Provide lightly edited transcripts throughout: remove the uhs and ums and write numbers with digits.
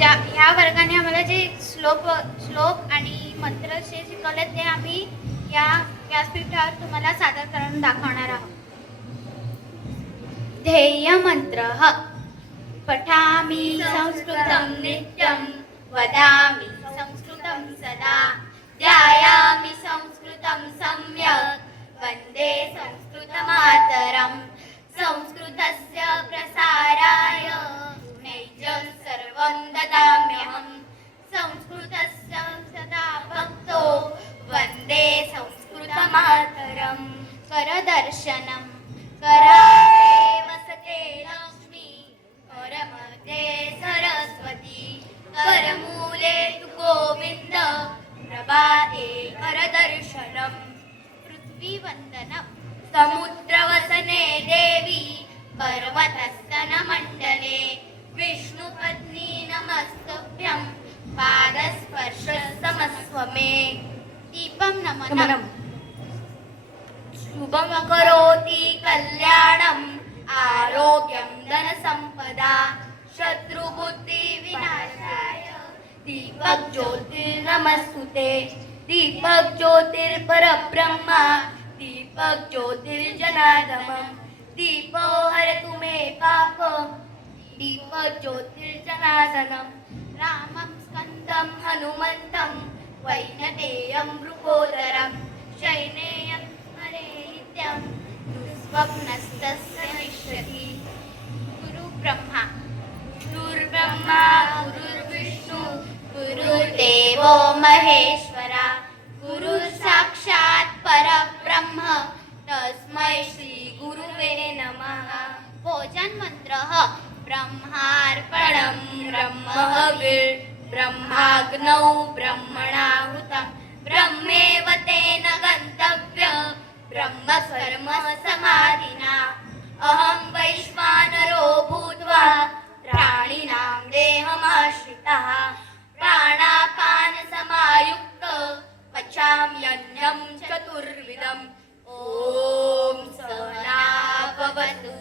ह्या वर्गाने आम्हाला जे श्लोक आणि मंत्र जे शिकवले ते आम्ही या व्यासपीठावर तुम्हाला सादर करून दाखवणार आहोत. ध्येय मंत्र पठामि संस्कृतं नित्यं वदामि संस्कृतं सदा ध्यायामि संस्कृतं सम्यक् वन्दे संस्कृतमातरम् संस्कृतस्य प्रसाराय नैजं सर्वं ददाम्यहम् संस्कृतस्य सदा भक्तो वन्दे संस्कृतमातरम् करदर्शनं कराग्रे वसते लक्ष्मी करमध्ये सरस्वती करमूले तु गोविन्द प्रभाते करदर्शनम् पृथ्वीवन्दनं समुद्रवसने देवी पर्वतस्तनमण्डले विष्णुपत्नी नमस्तुभ्यं पादस्पर्शसमस्व मे दीपं नमनं शुभं करोति कल्याणम् आरोग्यं धनसम्पदा शत्रुबुद्धिविनाशाय दीपक ज्योतिर्नमस्तुते दीपक ज्योतिर्परब्रह्मा दीपक ज्योतिर्जनार्दनम् दीपो हरतु मे पापं दीपक ज्योतिर्जनार्दनम् रामं स्कन्दं हनुमन्तं वैनतेयं मृगोदरं शैनेयं हरे नित्यं दुःस्वप्नस्तस्य निश्यति गुरुर्ब्रह्मा गुरुर्विष्णु गुरुर्देवो महेश्वरा गुरुर्साक्षात् परब्रह्म तस्मै श्री गुरुवे नमः. भोजन मंत्र ब्रह्मार्पणं ब्रह्महविर् ब्रह्माग्नौ ब्रह्मणाहुतं ब्रह्मेव तेन गन्तव्यं ब्रह्मकर्म समाधिना अहं वैश्वानरो भूत्वा प्राणिनां देहमाश्रितः प्राणापानसमायुक्त पचाम्यन्नं चतुर्विधम् ॐ सहना भवतु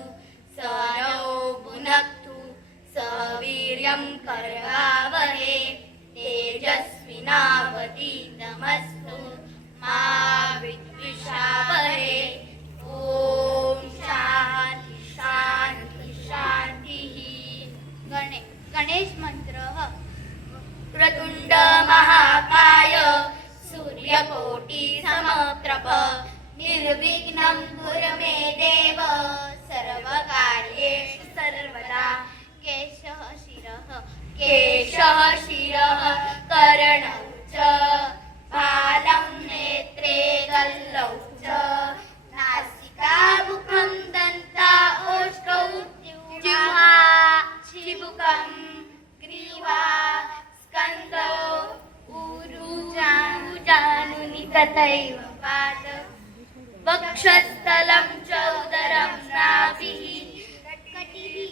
सहनौ भुनक्तु सवीर्यं करवावहे तेजस्विनावधीतमस्तु मा विद्विषावहे. ॐ शान्ति शान्ति शान्तिः. गणेश मंत्र प्रतुंड महाकाय सूर्यकोटि समप्रभ निर्विघ्नं कुरु मे देव सर्वकार्येषु सर्वदा. केशः शिरः कर्णौ च बालं नेत्रे गल्लौ च नासिका मुखं दन्ता ओष्ठौ जिह्वा चिबुकं ग्रीवा स्कन्धौ ऊरु जानुनि तथैव पाद वक्षस्थलं च उदरं नाभिः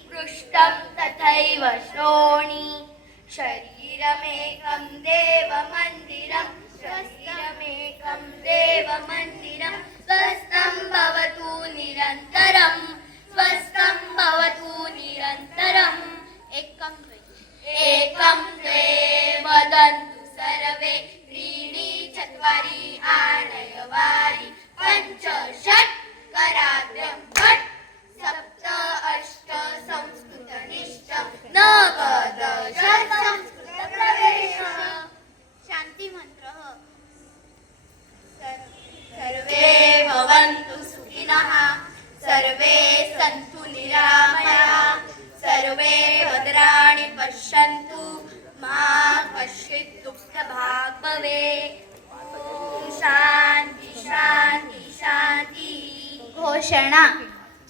पृष्ठं तथैव श्रोणी शरीरमेकं देवमन्दिरं स्वस्थं भवतु निरन्तरम् एकं द्वे वदन्तु सर्वे त्रीणि चत्वारि आनयवारि पञ्च षट् कराग्रं भट् सप्त अष्ट संस्कृतनिष्ठ नव दश संस्कृतप्रवेश. शान्ति मंत्र सर्वे भवन्तु सुखिनः सर्वे सन्तु निरामयाः सर्वे भद्राणि पश्यन्तु मा कश्चित् दुःखभाग् भवेत्. ॐ शान्ति शान्ति शान्ति. घोषणा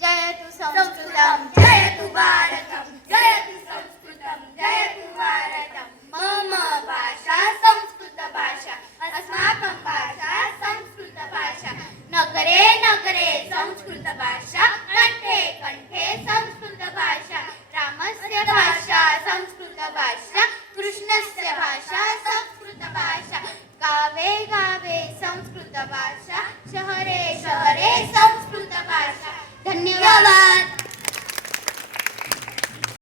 जयतु संस्कृतं जयतु भारतं जयतु संस्कृतं जयतु भारतं मम भाषा संस्कृत भाषा अस्माकं भाषा संस्कृत भाषा नगरे नगरे संस्कृत भाषा कण्ठे कण्ठे संस्कृत भाषा रामस्य भाषा संस्कृत भाषा कृष्णस्य भाषा संस्कृत भाषा गावे गावे संस्कृत भाषा शहरे शहरे संस्कृत भाषा. धन्यवाद.